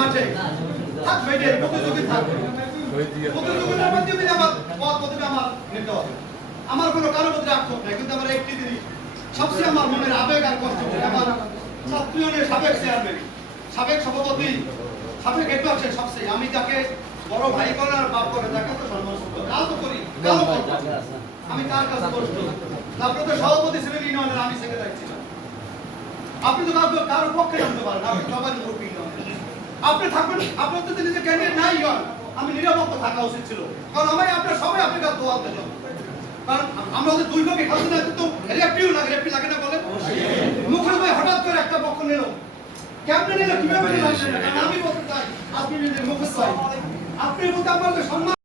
মাঠে থাকবে প্রতিযোগী থাকবে প্রতিযোগিতার মাধ্যমে আমার পথ পদবি আমার নিতে হবে। আমার কোনো কারো মধ্যে আক্ষেপ নাই, কিন্তু আমার একটি জিনিস সবচেয়ে আমার মনের আবেগ আর কষ্ট করে আমার ছাত্র ইউনিয়নের সাবেক চেয়ারম্যান, সাবেক সভাপতি, সাবেক হেডমাস্টার সবচেয়ে আমি যাকে বড় ভাই করে আর বাপ করে তাকে তো সম্মান কাজ তো করি, আমি তার কাছে কষ্ট। তারপরে তো সভাপতি ছিলেন ইউনিয়নের, আমি সেক্রেটারি ছিলাম। আপনি তো কারো পক্ষে জানতে পারেন, আপনি সবার মুরব্বী ইউনিয়নের, আপনি থাকবেন। আপনার তো তিনি যে ক্যান্ডিডেট নাই হন, আমি নিরাপত্তা থাকা উচিত ছিল, কারণ আমি আপনার সবাই আপনার কাছে দোয়া দিলাম। কারণ আমরা যে দুই ভাগে খাতে না, কিন্তু রেফারি লাগে না বলে মুখের ভাই হঠাৎ করে একটা পক্ষ নিল, কেমনে নিল, কিভাবে নিল, আমি বলতে চাই আপনি মুখের ভাই, আপনি বলতে আমার সম্মান